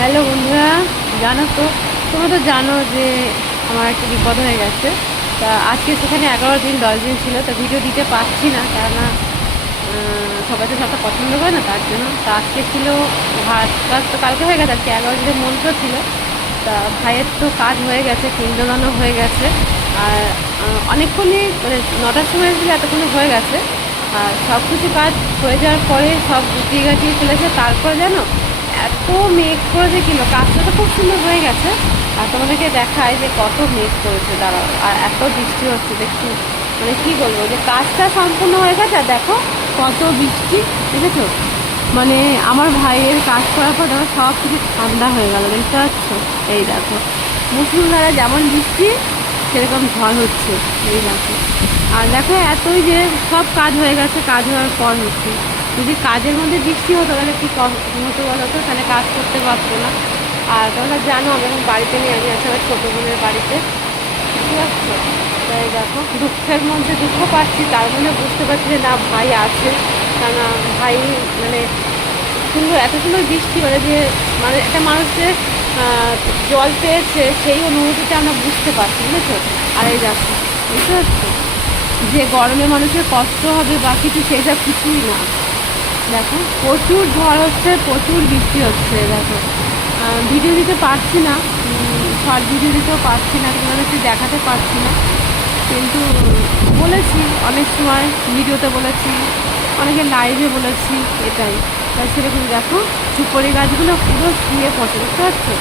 Hello বন্ধুরা, জানো তো, তোমরা তো জানো যে আমার একটা বিপদ হয়ে গেছে। তা আজকে সেখানে 11 দিন 10 দিন ছিল, তা ভিডিও দিতে পারছি না, কেননা সবাই তো সবটা পছন্দ করে না, তার জন্য। তা আজকে ছিল ভাত, কাজ তো কালকে হয়ে গেছে, আজকে 11 দিনের মন্ত্র ছিল। তা ভাইয়ের তো কাজ হয়ে গেছে, পিণ্ডদানও হয়ে গেছে। আর অনেকক্ষণই মানে 9টার সময় এসেছিল, এতক্ষণই হয়ে গেছে। আর সব কিছু কাজ হয়ে যাওয়ার পরে সব গুছিয়ে গাছিয়ে ফেলেছে। তারপরে জানো, এত মেঘ করেছে, কিলো কাজটা তো খুব সুন্দর হয়ে গেছে। আর তোমাদেরকে দেখায় যে কত মেঘ করেছে, দাঁড়াও। আর এত বৃষ্টি হচ্ছে দেখছি, মানে কি বলবো, যে কাজটা সম্পূর্ণ হয়ে গেছে। আর দেখো কত বৃষ্টি, দেখেছো? মানে আমার ভাইয়ের কাজ করার পর দেখো সব কিছু ঠান্ডা হয়ে গেল, দেখতে পাচ্ছ? এই দেখো, মুসুলধারা যেমন বৃষ্টি সেরকম ঝড় হচ্ছে, এই দেখো। আর দেখো এতই যে সব কাজ হয়ে গেছে, কাজ হওয়ার পর হচ্ছে। যদি কাজের মধ্যে বৃষ্টি হতো তাহলে কি হতো বলো তো, তাহলে কাজ করতে পারতো না। আর তোমরা জানো আমি এখন বাড়িতে নিয়ে আমি আছি আমার ছোটো বোনের বাড়িতে, বুঝতে পারছো? তাই দেখো, দুঃখের মধ্যে দুঃখ পাচ্ছি, তার মধ্যে বুঝতে পারছি যে না, ভাই আছে। কেননা ভাই মানে সুন্দর, এত সুন্দর বৃষ্টি, মানে যে মানে একটা মানুষের জল পেয়েছে সেই অনুভূতিটা আমরা বুঝতে পারছি, বুঝেছো? আর এই দেখো, বুঝতে পারছো যে গরমে মানুষের কষ্ট হবে বা কিছু, সেসব কিছুই না। দেখো প্রচুর ঝড় হচ্ছে, প্রচুর বৃষ্টি হচ্ছে। দেখো ভিডিও দিতে পারছি না, শর্ট ভিডিও দিতেও পারছি না, তোমাদেরকে দেখাতে পারছি না। কিন্তু বলেছি অনেক সময়, ভিডিওতে বলেছি, অনেকে লাইভে বলেছি, এটাই। তাই সেরকম দেখো, সুপারি গাছগুলো পুরো শুয়ে পড়ে, বুঝতে পারছো?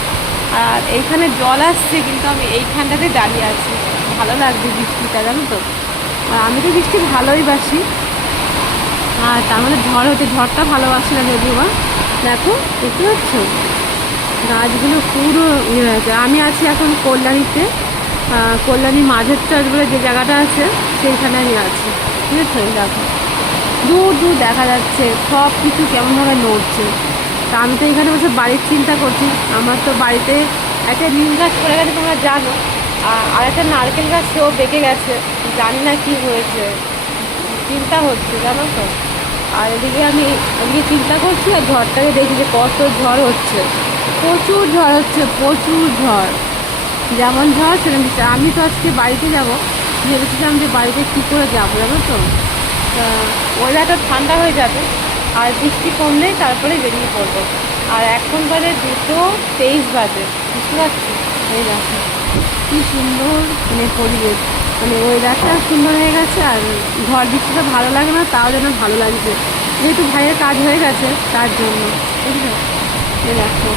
আর এইখানে জল আসছে, কিন্তু আমি এইখানটাতে দাঁড়িয়ে আছি। ভালো লাগছে বৃষ্টিটা, জানো তো। আর আমি তো বৃষ্টি ভালোই বাসি। আর তার মধ্যে ঝড় হচ্ছে, ঝড়টা ভালোবাসি না যদিও বা। দেখো, দেখতে পাচ্ছ গাছগুলো পুরো ইয়ে হয়েছে। আমি আছি এখন কল্যাণীতে, কল্যাণী মাঝের চর বলে যে জায়গাটা আছে, সেইখানে আমি আছি, ঠিক আছে? দেখো দূর দূর দেখা যাচ্ছে সব কিছু কেমনভাবে নড়ছে। তা আমি তো এখানে বসে বাড়ির চিন্তা করছি। আমার তো বাড়িতে একটা নিম গাছ পড়ে গেছে, তোমরা জানো। আর একটা নারকেল গাছ, সেও বেঁকে গেছে, জানি না কি হয়েছে, চিন্তা হচ্ছে, জানো তো। আর এদিকে চিন্তা করছি, আর ঝড়টাকে দেখি যে কত ঝড় হচ্ছে, প্রচুর ঝড় হচ্ছে, প্রচুর ঝড়। যেমন ঝড় সেরকম বৃষ্টি। আমি তো আজকে বাড়িতে যাব, ভেবেছিলাম যে বাড়িতে কী করে যাবো, জানো তো। ওয়েদারটা ঠান্ডা হয়ে যাবে, আর বৃষ্টি কমলেই তারপরে বেরিয়ে পড়বো। আর এখন বাজে 2:23 বাজে, বুঝতে পারছি? এই দেখো কী সুন্দর মানে পরিবেশ, মানে ওয়েদারটা সুন্দর হয়ে গেছে। আর ঝড় বৃষ্টিটা ভালো লাগে না, তাও যেন ভালো লাগছে, যেহেতু ভাইয়ের কাজ হয়ে গেছে তার জন্য, বুঝলে? এই দেখো।